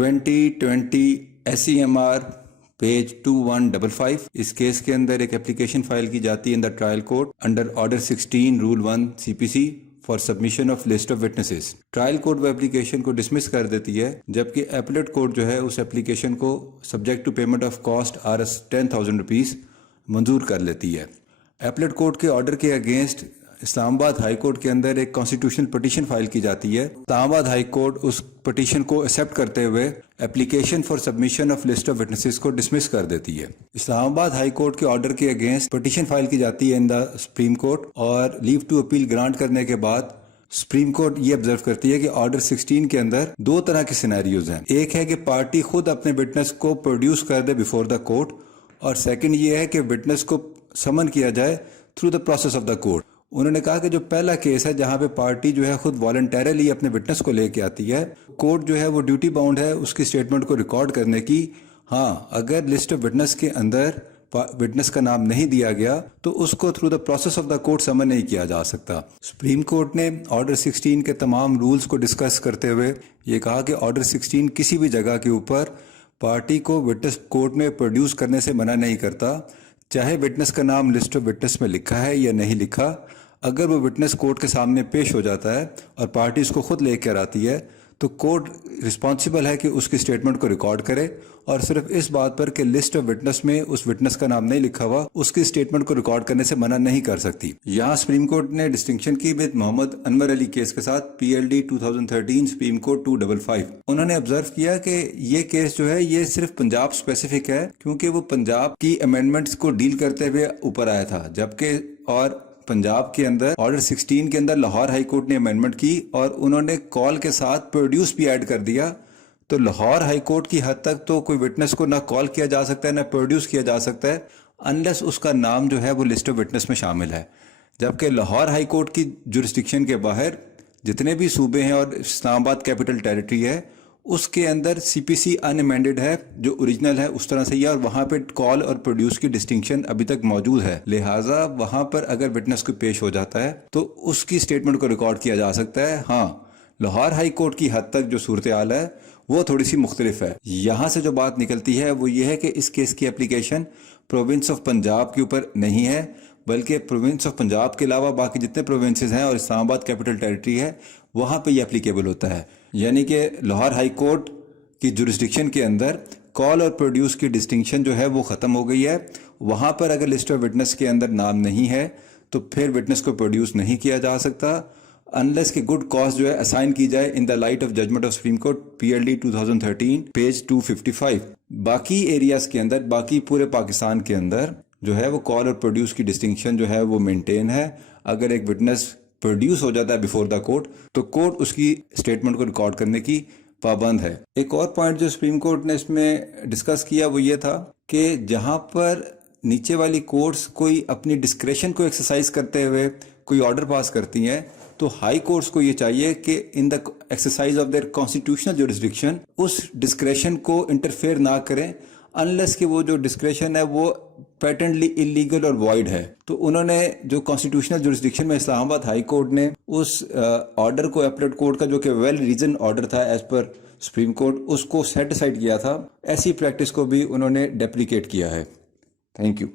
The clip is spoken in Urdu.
2020 SEMR پیج 2155. اس کیس کے اندر ایک اپلیکیشن فائل کی جاتی ہے in the trial court under order 16 rule 1 CPC for submission of list of witnesses. Trial court وہ اپلیکیشن کو ڈسمس کر دیتی ہے، جبکہ ایپلیٹ کورٹ جو ہے اس اپلیکیشن کو subject to payment of cost Rs 10,000 rupees منظور کر لیتی ہے. ایپلیٹ کورٹ کے آرڈر کے against Islamabad high court کے اندر ایک کانسٹیٹیوشنل پٹیشن فائل کی جاتی ہے. اسلام آباد ہائی کورٹ اس پٹیشن کو ایکسیپٹ کرتے ہوئے application for submission of list of witnesses کو ڈسمس کر دیتی ہے. اسلام آباد ہائی کورٹ کے آرڈر کے اگینسٹ پٹیشن فائل کی جاتی ہے ان دا سپریم کورٹ، اور لیو ٹو اپیل گرانٹ کرنے کے بعد سپریم کورٹ یہ آبزرو کرتی ہے کہ آرڈر 16 کے اندر دو طرح کے سینیریوز ہیں. ایک ہے کہ پارٹی خود اپنے وٹنس کو پروڈیوس کر دے بیفور دا کورٹ، اور سیکنڈ یہ ہے کہ وٹنس کو سمن کیا جائے through the process of the court. انہوں نے کہا کہ جو پہلا کیس ہے جہاں پہ پارٹی جو ہے خود والنٹیرلی اپنے وٹنس کو لے کے آتی ہے، کورٹ جو ہے وہ ڈیوٹی باؤنڈ ہے اس کی اسٹیٹمنٹ کو ریکارڈ کرنے کی. ہاں، اگر لسٹ آف وٹنس کے اندر وٹنس کا نام نہیں دیا گیا تو اس کو through the process of the court سمن نہیں کیا جا سکتا. سپریم کورٹ نے آرڈر 16 کے تمام رولز کو ڈسکس کرتے ہوئے یہ کہا کہ آرڈر 16 کسی بھی جگہ کے اوپر پارٹی کو وٹنس کورٹ میں پروڈیوس کرنے سے منع نہیں کرتا، چاہے وٹنس کا نام لسٹ آف وٹنس میں لکھا ہے یا نہیں لکھا. اگر وہ وٹنس کورٹ کے سامنے پیش ہو جاتا ہے اور پارٹی اس کو خود لے کر آتی ہے تو کورٹ رسپانسبل ہے کہ اس کی اسٹیٹمنٹ کو ریکارڈ کرے، اور صرف اس بات پر کہ لسٹ آف وٹنس میں اس وٹنس کا نام نہیں لکھا ہوا اس کی اسٹیٹمنٹ کو ریکارڈ کرنے سے منع نہیں کر سکتی. یہاں سپریم کورٹ نے ڈسٹنکشن کی with Muhammad Anwar Ali case کے ساتھ PLD 2013 سپریم کورٹ 255. انہوں نے آبزرو کیا کہ یہ کیس جو ہے یہ صرف پنجاب اسپیسیفک ہے، کیونکہ وہ پنجاب کی امینڈمنٹس کو ڈیل کرتے ہوئے اوپر آیا تھا، جبکہ اور پنجاب کے اندر آرڈر 16 کے اندر لاہور ہائی کورٹ نے امینڈمنٹ کی اور انہوں نے کال کے ساتھ پروڈیوس بھی ایڈ کر دیا. تو لاہور ہائی کورٹ کی حد تک تو کوئی وٹنس کو نہ کال کیا جا سکتا ہے نہ پروڈیوس کیا جا سکتا ہے انلیس اس کا نام جو ہے وہ لسٹ آف وٹنس میں شامل ہے. جبکہ لاہور ہائی کورٹ کی جورسڈکشن کے باہر جتنے بھی صوبے ہیں اور اسلام آباد کیپٹل ٹیریٹری ہے اس کے اندر CPC ان امینڈڈ ہے، جو اوریجنل ہے اس طرح سے ہی ہے، اور وہاں پہ کال اور پروڈیوس کی ڈسٹنکشن ابھی تک موجود ہے. لہٰذا وہاں پر اگر وٹنس کو پیش ہو جاتا ہے تو اس کی اسٹیٹمنٹ کو ریکارڈ کیا جا سکتا ہے. ہاں، لاہور ہائی کورٹ کی حد تک جو صورتحال ہے وہ تھوڑی سی مختلف ہے. یہاں سے جو بات نکلتی ہے وہ یہ ہے کہ اس کیس کی اپلیکیشن پروونس آف پنجاب کے اوپر نہیں ہے، بلکہ پروونس آف پنجاب کے علاوہ باقی جتنے پروونسز ہیں اور اسلام آباد کیپٹل ٹیریٹری ہے وہاں پہ یہ اپلیکیبل ہوتا ہے. یعنی کہ لاہور ہائی کورٹ کی جورسڈکشن کے اندر کال اور پروڈیوس کی ڈسٹنکشن جو ہے وہ ختم ہو گئی ہے. وہاں پر اگر لسٹ آف وٹنس کے اندر نام نہیں ہے تو پھر وٹنس کو پروڈیوس نہیں کیا جا سکتا انلیس کہ گڈ کاز جو ہے اسائن کی جائے in the light of judgment of supreme court PLD 2013 page 255. باقی ایریاز کے اندر، باقی پورے پاکستان کے اندر جو ہے وہ کال اور پروڈیوس کی ڈسٹنکشن جو ہے وہ مینٹین ہے. اگر ایک وٹنس پروڈیوس ہو جاتا ہے بیفور دا کورٹ تو کورٹ اس کی اسٹیٹمنٹ کو ریکارڈ کرنے کی پابند ہے. ایک اور پوائنٹ جو سپریم کورٹ نے اس میں ڈسکس کیا وہ یہ تھا کہ جہاں پر نیچے والی کورٹس کوئی اپنی ڈسکریشن کو ایکسرسائز کرتے ہوئے کوئی آرڈر پاس کرتی ہیں تو ہائی کورٹس کو یہ چاہیے کہ in the exercise of their constitutional jurisdiction اس ڈسکریشن کو انٹرفیئر نہ کریں انلیس کہ وہ جو ڈسکریشن ہے وہ پیٹنٹلی انلیگل اور وائڈ ہے. تو انہوں نے جو کانسٹیٹیوشنل جورسڈکشن میں اسلام آباد ہائی کورٹ نے اس آرڈر کو ایپلیٹ کورٹ کا جو کہ ویل ریزن آرڈر تھا ایز پر سپریم کورٹ اس کو سیٹ اسائڈ کیا تھا، ایسی پریکٹس کو بھی انہوں نے ڈیپلیکیٹ کیا ہے. Thank you.